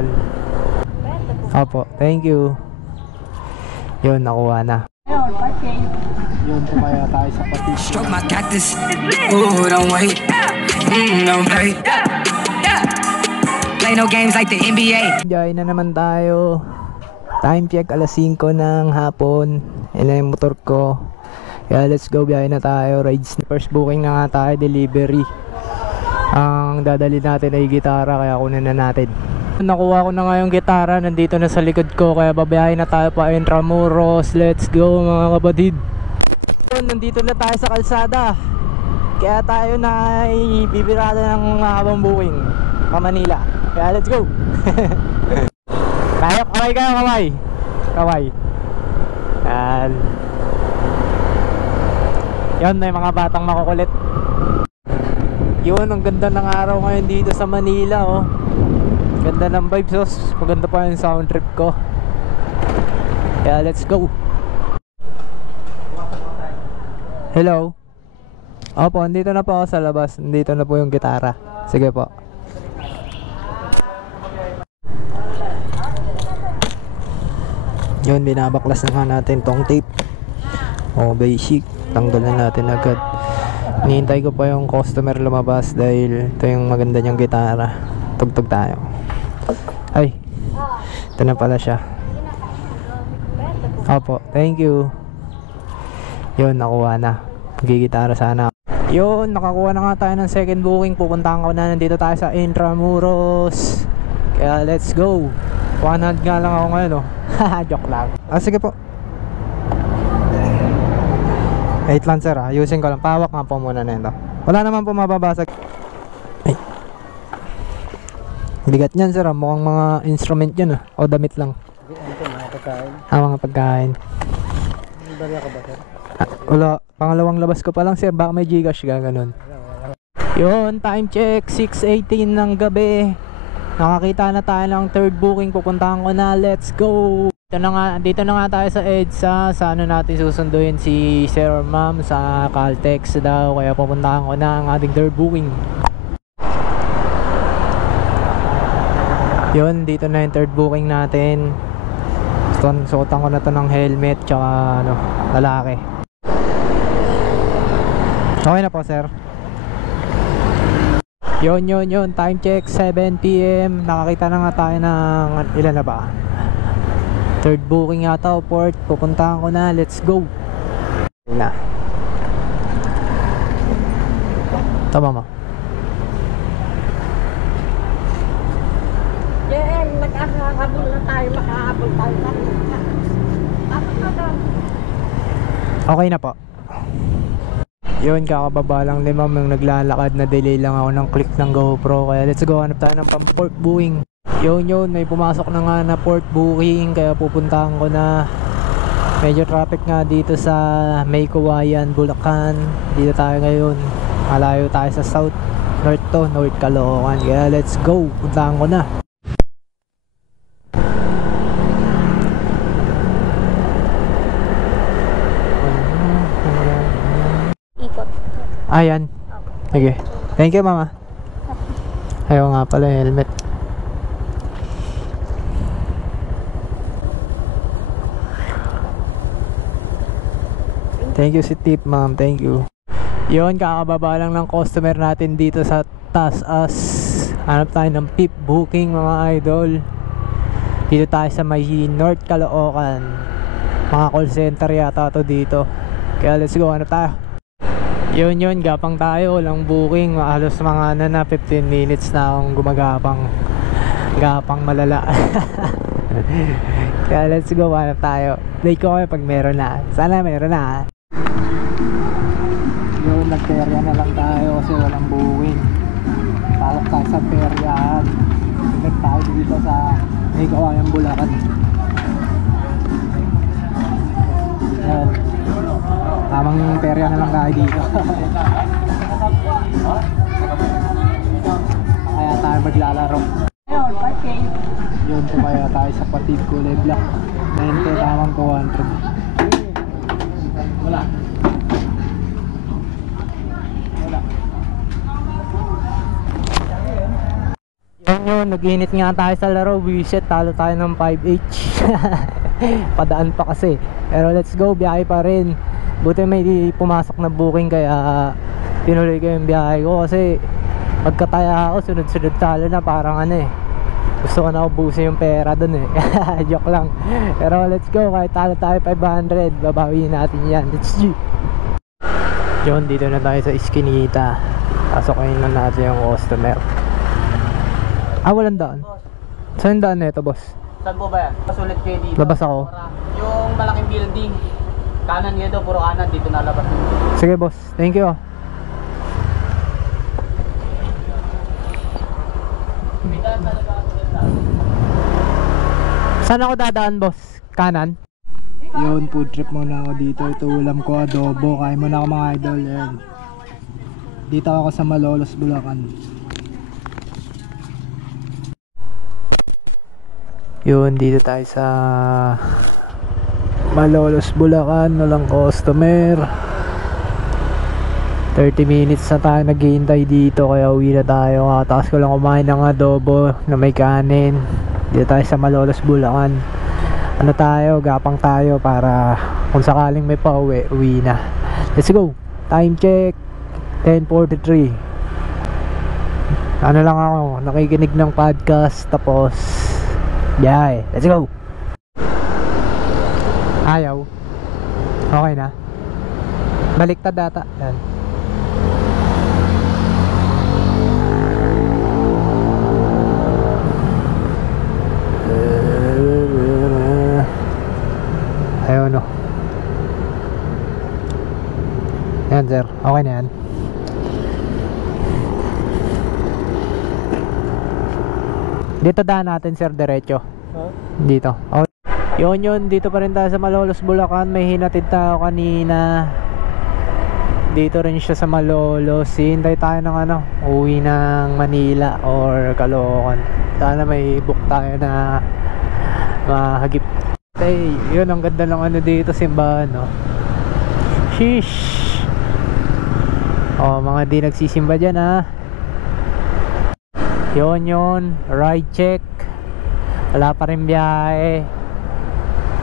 Yan. Opo, thank you. Yun, nakuha na. Yun, tumaya tayo sa pati. Stroke my cactus. Ooh, don't wait. Don't play. Play no games like the NBA. Enjoy na naman tayo. Time check, alas 5 ng hapon. Yan na yung motor ko. Kaya let's go, biyahe na tayo. Rides. First booking na nga tayo, delivery. Ang dadali natin ay gitara, kaya kunin na natin. Nakuha ko na nga yung gitara, nandito na sa likod ko, kaya babiyahe na tayo pa Intramuros. Let's go mga kapatid. Nandito na tayo sa kalsada, kaya tayo na bibirada ng habang booking pa Manila. Kaya let's go. Tayo, kaway kayo, kaway. Kaway. Yan. Yun, may mga batang makukulit. Yun, ang ganda ng araw ngayon dito sa Manila, oh. Ganda ng vibes, oh. Maganda pa yung sound trip ko. Kaya let's go. Hello. Opo, andito na po ako sa labas. Andito na po yung gitara. Sige po. Yun, binabaklas na nga natin tong tape. O, basic. Tanggalan natin agad. Hinihintay ko pa yung customer lumabas dahil ito yung maganda niyang gitara. Tugtog tayo. Ay, ito na pala siya. Opo, thank you. Yun, nakuha na. Gigitara sana. Yun, nakakuha na nga tayo ng second booking. Pupuntahan ko na, nandito tayo sa Intramuros. Kaya let's go. 100 nga lang ako ngayon, oh. Joke lang. Sige po. Wait lang sir, ayusin ko lang. Pawak nga po muna na ito. Wala naman po mababasag. Ay, bigat nyan sir, mukhang mga instrument yun, o damit lang. Mga pagkain. Barya ka ba sir? Wala, pangalawang labas ko pa lang sir. Baka may Gcash ka, ganun. Yun, time check 6:18 ng gabi. Nakakita na tayo ng third booking. Pupuntahan ko na, let's go. Dito na nga tayo sa EDSA. Sa ano natin susunduin si Sir or Ma'am sa Caltex daw. Kaya pupuntahan ko na ang ating third booking. Yun, dito na yung third booking natin. Suotan ko na to ng helmet tsaka ano, lalaki. Okay na po sir. Yun, time check 7 PM. Nakakita na nga tayo ng ilan na ba? Third booking yata o port. Pupuntahan ko na, let's go. Na. Tama mo. Yeah, nagkakahabol na tayo, makahabol tayo. Okay na po. Yun, kakababa lang ni ma'am yung naglalakad, na delay lang ako ng click ng GoPro. Kaya let's go, hanap tayo ng pang port booking. Yun, may pumasok na nga na port booking. Kaya pupuntahan ko na. Medyo traffic nga dito sa May Kawayan, Bulacan. Dito tayo ngayon. Malayo tayo sa South. North to, North Caloocan. Kaya let's go, puntahan ko na. Ayan. Okay. Thank you, mama. Ayaw nga pala helmet. Thank you si tip, ma'am. Thank you. Yun, kakababa lang ng customer natin dito sa Taas. Hanap tayo ng PIP booking, mga idol. Dito tayo sa may North Caloocan. Mga call center yata to dito. Kaya let's go, hanap tayo. Yun, gapang tayo, walang booking. Halos mga 15 minutes na akong gumagapang. Gapang malala. Kaya let's go, hanap tayo. Like ko kayo pag meron na. Sana meron na. Yun, nagperya na lang tayo kasi walang booking. Palak tayo sa peryahan. Nag tayo dito sa May Kawayan, Bulacan. Yun, tamang perya na lang tayo dito. Kaya tayo maglalaro. Yun, kaya tayo sa Patid Kulay Black. 90, tamang 200. Wala. Yun, nag-init nga tayo sa laro. Wiset, talo tayo ng 5H. Padaan pa kasi. Pero let's go, biyahe pa rin. Buti may pumasok na booking kaya tinuloy ko yung biyahe ko. Kasi pagkataya ako, sunod-sunod talo na, parang ano eh, gusto ko na ubusin yung pera dun eh. Joke lang. Pero let's go, kahit talo tayo 500, babawiin natin yan. Let's go. Yun, dito na tayo sa Eskinita. Pasokin na natin yung customer. Walang daan. Saan yung daan na ito, boss? Saan po ba yan? Pasulit kayo dito. Labas ako. Yung malaking building. Kanan kayo doon, puro kanan. Dito nalabas. Sige, boss. Thank you. Saan ako dadaan, boss? Kanan? Yun, food trip muna ako dito. Ito ulam ko, adobo. Kain muna ako mga idol. Yan. Dito ako sa Malolos, Bulacan. Yun, dito tayo sa Malolos, Bulacan. Walang customer. 30 minutes na tayo naghihintay dito, kaya uwi na tayo. Tapos ko lang kumain ng adobo na may kanin. Dito tayo sa Malolos, Bulacan. Ano tayo, gapang tayo para kung sakaling may pauwi, uwi na. Let's go. Time check 10:43. Ano lang ako, nakikinig ng podcast, tapos biyahe. Let's go. Ayaw. Okay na. Baliktad data. Yan. Ayun no. Yan sir. Okay na yan. Dito daan natin sir, diretso. Dito. Okay. Yun, dito pa rin tayo sa Malolos, Bulacan. May hinatid tayo kanina. Dito rin siya sa Malolos. Hintay tayo ng ano, uwi ng Manila or Caloocan. Sana may book tayo na mahagip. Ay, yun, ang ganda ng ano dito, simbahan, no? Sheesh. Mga di nagsisimba dyan, ha. Yun, ride check. Wala pa rin biyahe.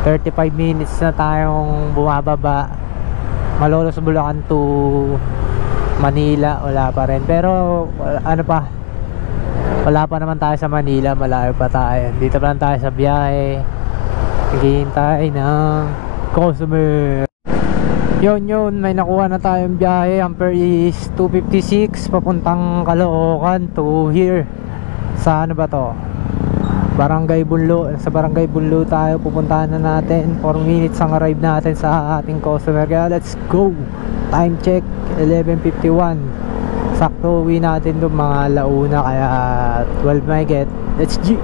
35 minutes na tayong bumababa. Malolos, Bulacan to Manila, wala pa rin. Pero ano pa, wala pa naman tayo sa Manila, malayo pa tayo. Dito pa lang tayo sa biyahe, naghihintay ng customer. Yun, may nakuha na tayong biyahe. Ampere is 256 papuntang Caloocan to here. Sa ano ba to? Barangay Bunlo. Sa Barangay Bunlo tayo pupuntahan na natin. 4 minutes ang arrive natin sa ating customer. Kaya let's go. Time check 11:51. Sakto uwi natin doon mga launa, kaya 12 may get. Let's go.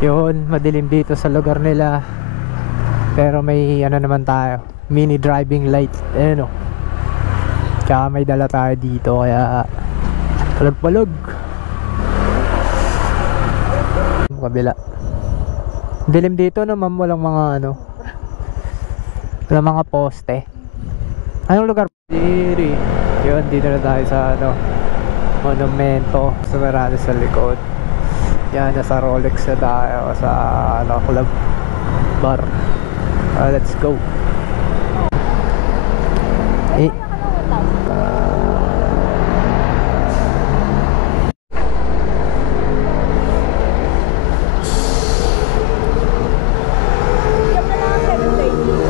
Yun, madilim dito sa lugar nila. Pero may ano naman tayo, mini driving light. Ayun o. Tsaka may dala tayo dito, kaya palag-palag. Kabila. Dilim dito no, ma'am. Walang mga ano, walang mga poste. Anong lugar? Diri. Yun, dito na tayo sa ano, monumento. Sa marami sa likod. Yan, nasa Rolex na tayo sa ano, club bar. Let's go.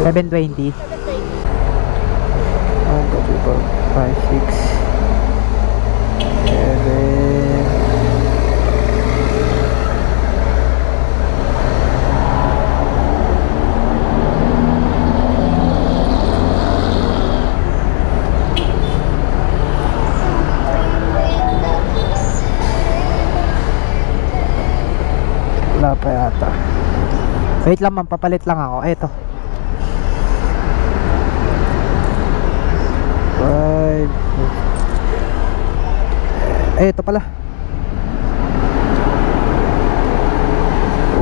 $7.20. 1, 2, 3, 4, 5, 6, 7. Wala pa yata. Wait lang ma'am, papalit lang ako. Eto. 5. Ito pala.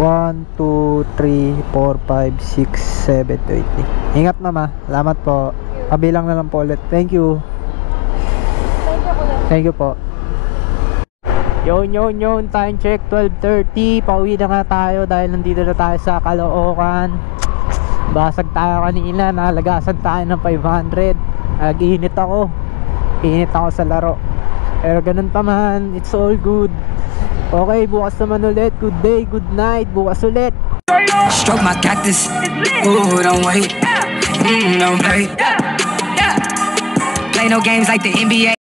1, 2, 3, 4, 5, 6, 7, 20. Ingat mama. Salamat po. Pabilang na lang po ulit. Thank you. Thank you, kuya. Thank you po. Yun, time check 12:30. Pauwi na nga tayo dahil nandito na tayo sa Caloocan. Basag tayo kanina, nalagasan tayo ng 500. Nag-init ako sa laro. Pero ganun pa man, it's all good. Okay, bukas naman ulit. Good day, good night. Bukas ulit. Stroke my cactus. Ooh, don't wait. Don't wait. Play no games like the NBA.